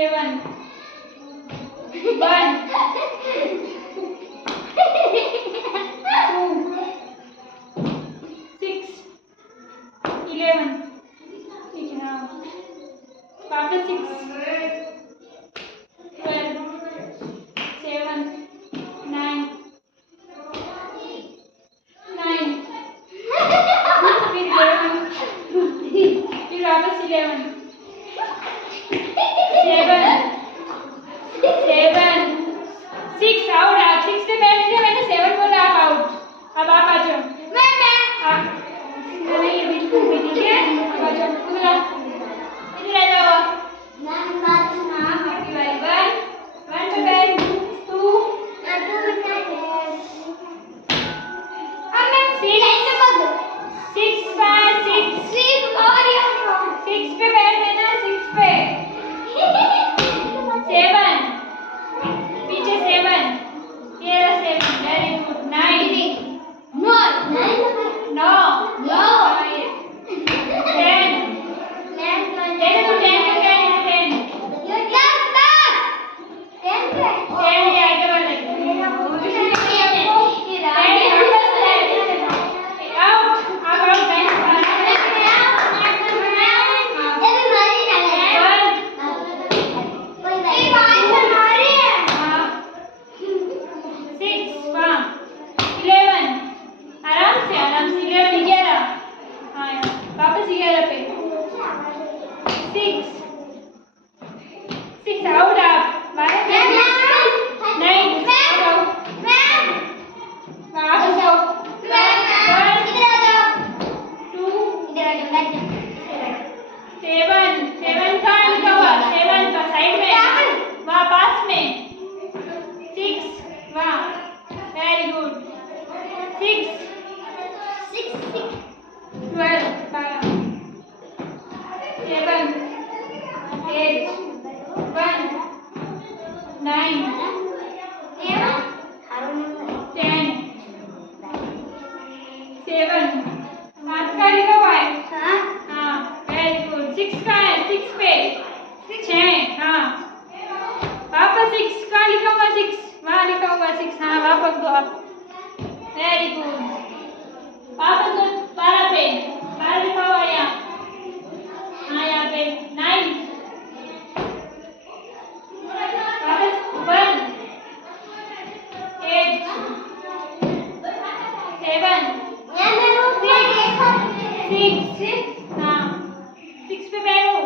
7 1 2 6 11 ठीक है हाँ वापस 6 12 7 9 9 फिर 11 फिर वापस 11 7 7 6 आउट आप 6 पे बैठ गए मैंने 7 बोला आप आउट अब आप आ जाओ आप नहीं बिल्कुल भी ठीक है अब आ जाओ इधर आ जाओ आपकी बारी 1 पे बैठ 2 6 पे बैठ देना 6 पे 7 पीछे 7 ये 7 वेरी गुड 9 9 10 10 to 10 पे क्या है 10 10 ये आगे बढ़ वापस 11 पे 6 6 आउट आप बाहर 9 वापस आओ 7 कहाँ लिखा हुआ 7 का साइड में वहाँ पास में 6 वहाँ वेरी गुड 6 12 7 8 1 9 10 7 5 का लिखा हुआ है हाँ वेरी गुड 6 का है 6 पे 6 हाँ वापस 6 का लिखा हुआ 6 वहाँ लिखा हुआ 6 हाँ वापस दो आप वेरी गुड वापस दो 12 पे 12 लिखा हुआ यहाँ हाँ यहाँ पे 9 वापस 1 8 7 6 हाँ 6 पे बैठो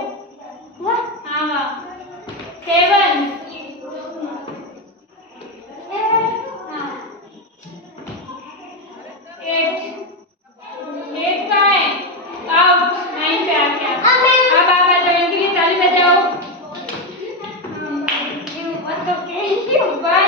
हाँ हाँ 7 हाँ 8 का है आउट 9 पे आ गया अब आप आ जाओ इनके लिए ताली बजाओ 1